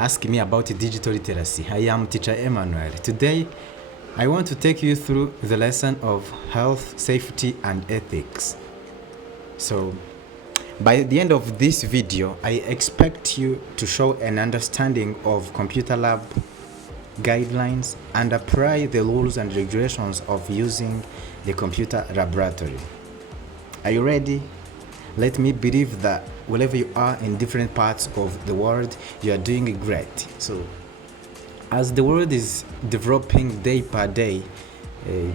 ask me about digital literacy. I am teacher Emmanuel. Today, I want to take you through the lesson of health, safety, and ethics. So, by the end of this video, I expect you to show an understanding of computer lab guidelines and apply the rules and regulations of using the computer laboratory. Are you ready? Let me believe that wherever you are in different parts of the world, you are doing great. So, as the world is developing day per day,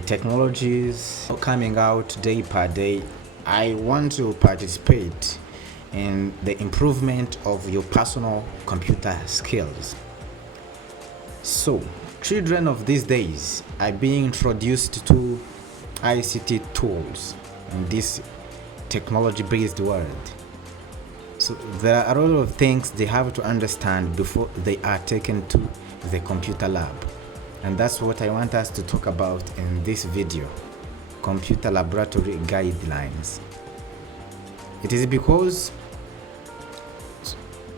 technologies are coming out day per day, I want to participate in the improvement of your personal computer skills. So, children of these days are being introduced to ICT tools in this technology-based world. So there are a lot of things they have to understand before they are taken to the computer lab. And that's what I want us to talk about in this video, computer laboratory guidelines. It is because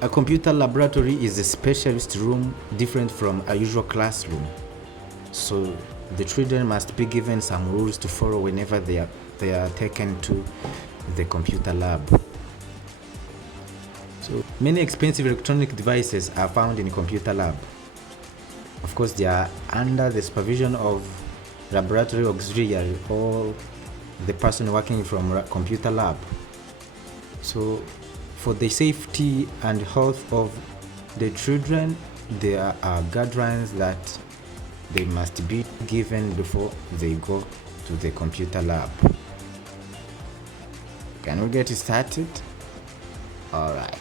a computer laboratory is a specialist room different from a usual classroom. So the children must be given some rules to follow whenever they are taken to the computer lab. So many expensive electronic devices are found in a computer lab. Of course, they are under the supervision of laboratory auxiliary or the person working from a computer lab. So for the safety and health of the children, there are guidelines that they must be given before they go to the computer lab. Can we get started? Alright.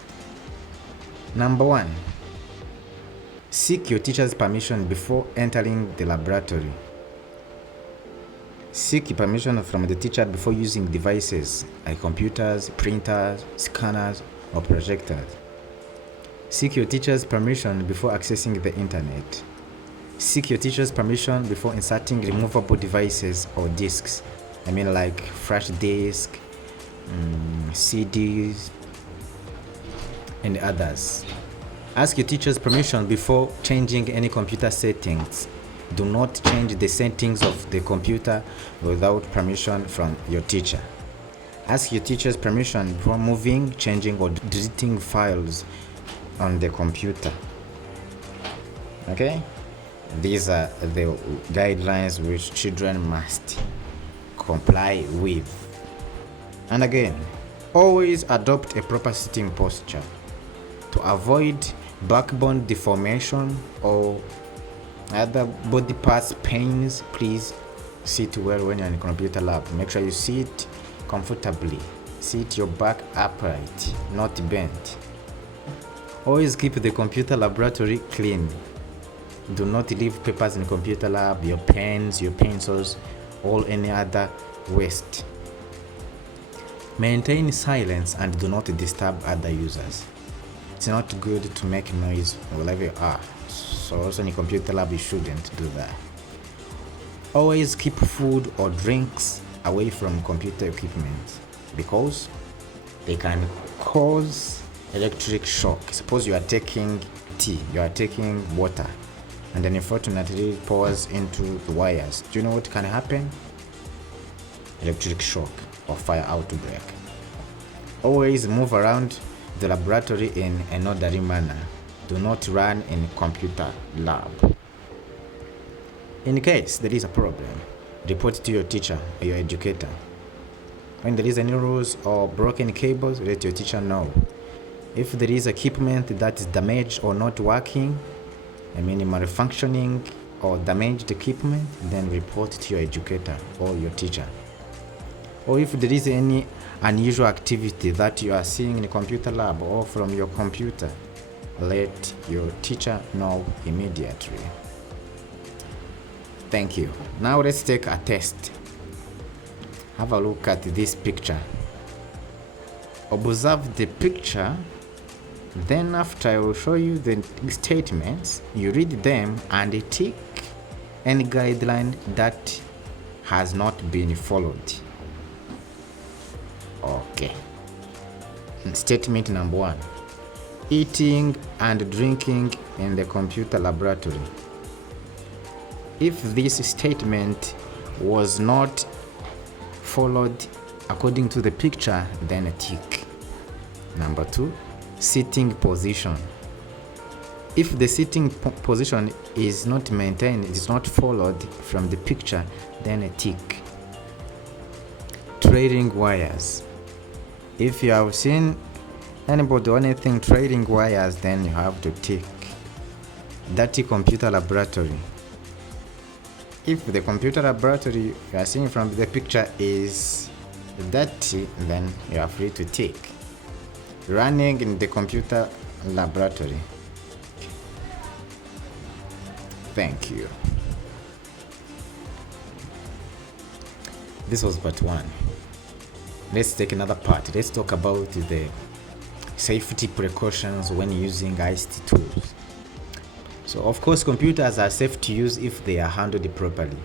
Number 1. Seek your teacher's permission before entering the laboratory. Seek permission from the teacher before using devices like computers, printers, scanners, or projectors. Seek your teacher's permission before accessing the internet. Seek your teacher's permission before inserting removable devices or disks. I mean like flash disk, CDs, and others. Ask your teacher's permission before changing any computer settings. Do not change the settings of the computer without permission from your teacher. Ask your teacher's permission before moving, changing, or deleting files on the computer. Okay? These are the guidelines which children must comply with. And again, always adopt a proper sitting posture. To avoid backbone deformation or other body parts pains, please sit well when you're in a computer lab. Make sure you sit comfortably. Sit your back upright, not bent. Always keep the computer laboratory clean. Do not leave papers in the computer lab, your pens, your pencils, or any other waste. Maintain silence and do not disturb other users. It's not good to make noise wherever you are. So also in a computer lab, you shouldn't do that. Always keep food or drinks away from computer equipment because they can cause electric shock. Suppose you are taking tea, you are taking water, and then unfortunately it pours into the wires. Do you know what can happen? Electric shock or fire outbreak. Always move around the laboratory in an orderly manner. Do not run in a computer lab. In case there is a problem, report to your teacher or your educator. When there is any rules or broken cables, let your teacher know. If there is equipment that is damaged or not working, malfunctioning or damaged equipment, then report to your educator or your teacher. Or if there is any unusual activity that you are seeing in a computer lab or from your computer, let your teacher know immediately. Thank you. Now let's take a test. Have a look at this picture. Observe the picture. Then after I will show you the statements, you read them and tick any guideline that has not been followed. Okay. Statement number 1. eating and drinking in the computer laboratory. If this statement was not followed according to the picture, then a tick. Number 2, sitting position. If the sitting position is not maintained, it is not followed from the picture, then a tick. Trailing wires. If you have seen anybody or anything trailing wires, then you have to tick. Dirty computer laboratory. If the computer laboratory you are seeing from the picture is dirty, then you are free to tick. Running in the computer laboratory. Thank you. This was part 1. Let's take another part. Let's talk about the safety precautions when using ICT tools. So of course computers are safe to use if they are handled properly,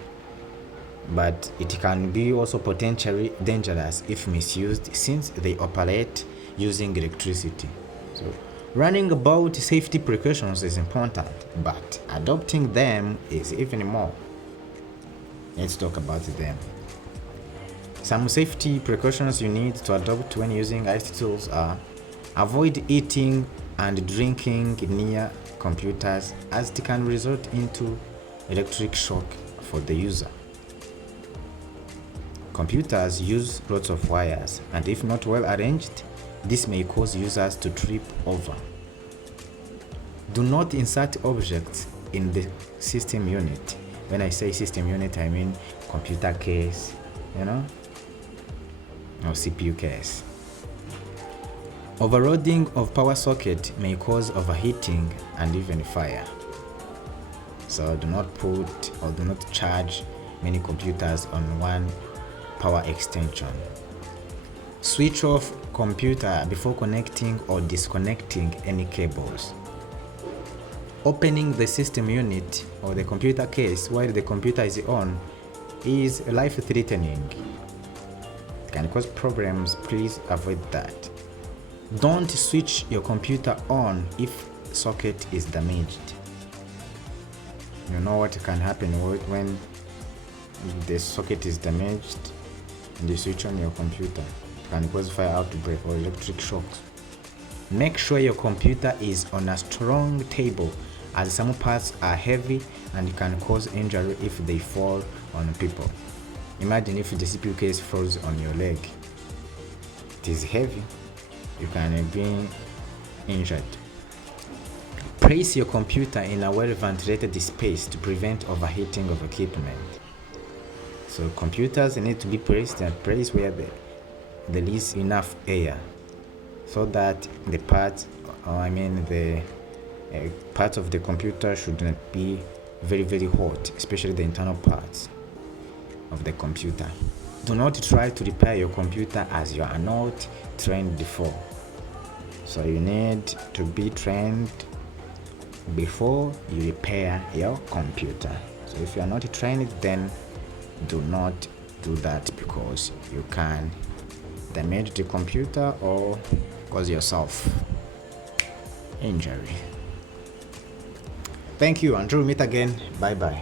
but it can be also potentially dangerous if misused, since they operate using electricity. So running about safety precautions is important, but adopting them is even more. Let's talk about them. Some safety precautions you need to adopt when using ICT tools are: avoid eating and drinking near computers, as it can result into electric shock for the user. Computers use lots of wires, and if not well arranged, this may cause users to trip over. Do not insert objects in the system unit. When I say system unit, I mean computer case, or CPU case. Overloading of power socket may cause overheating and even fire. So do not put or do not charge many computers on one power extension. Switch off computer before connecting or disconnecting any cables. Opening the system unit or the computer case while the computer is on is life-threatening. It can cause problems. Please avoid that. Don't switch your computer on if socket is damaged. You know what can happen when the socket is damaged and you switch on your computer. It can cause fire outbreak or electric shocks. Make sure your computer is on a strong table, as some parts are heavy and can cause injury if they fall on people. Imagine if the CPU case falls on your leg. It is heavy. You can be injured. Place your computer in a well-ventilated space to prevent overheating of equipment. So computers need to be placed in a place where there is enough air, so that the parts of the computer should not be very, very hot, especially the internal parts of the computer. Do not try to repair your computer as you are not trained before. So you need to be trained before you repair your computer. So if you are not trained, then do not do that, because you can damage the computer or cause yourself injury. Thank you. Until we meet again. Bye bye.